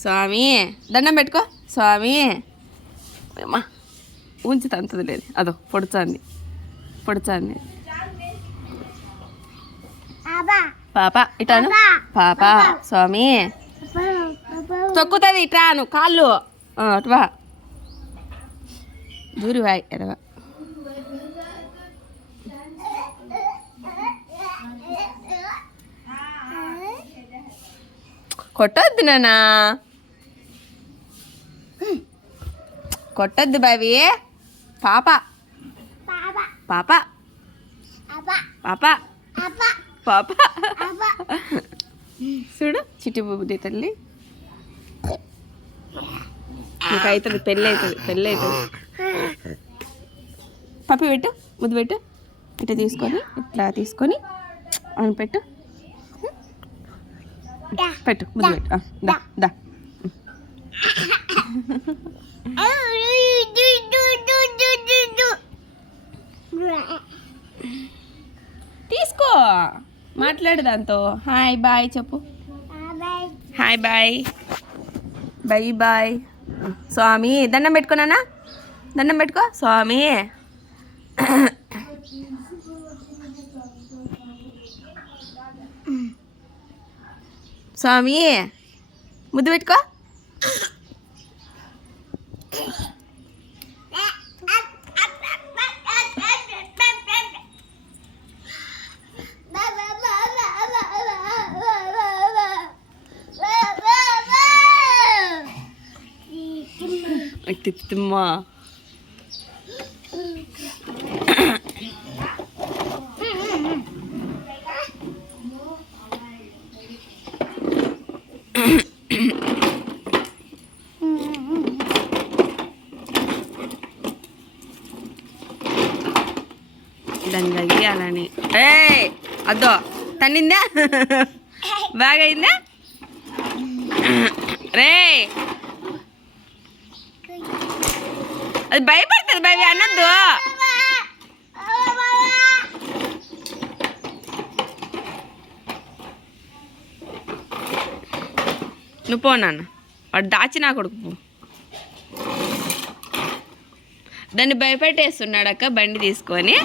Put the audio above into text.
స్వామి దండం పెట్టుకో స్వామి. అమ్మా ఉంచి తంతది లేదు, అదో పొడుచాంది. పాప ఇటాను పాప స్వామి తొక్కుతుంది ఇట్రాను కాళ్ళు అటువా దూరి వాయి ఎడవా. కొట్టొద్దు నానా, కొట్టొద్దు బావి. పాప పాప పాప పాప చూడు చిట్టి బుద్ధి తల్లి. నీకు అవుతుంది పెళ్ళి అవుతుంది. పప్పి పెట్టు, ముద్దు పెట్టు. ఇట్లా తీసుకొని అని పెట్టు ముద్దు పెట్టు. దా దా తీసుకో, మాట్లాడు దాంతో. హాయ్ బాయ్ చెప్పు. Hi bye bye. స్వామి దండం పెట్టుకున్నానా, దండం పెట్టుకో స్వామి. స్వామి ముద్దు పెట్టుకో. తిమ్మా దాన్ని తగ్గియాలని. అద్దో తన్నిందా, బాగా అయిందా రే. అది భయపడుతుంది బావి, అన్నద్దు. నువ్వు పో నాన్న, వాడు దాచి నా కొడుకు పో. దాన్ని భయపెట్టేస్తున్నాడు అక్క బండి తీసుకొని.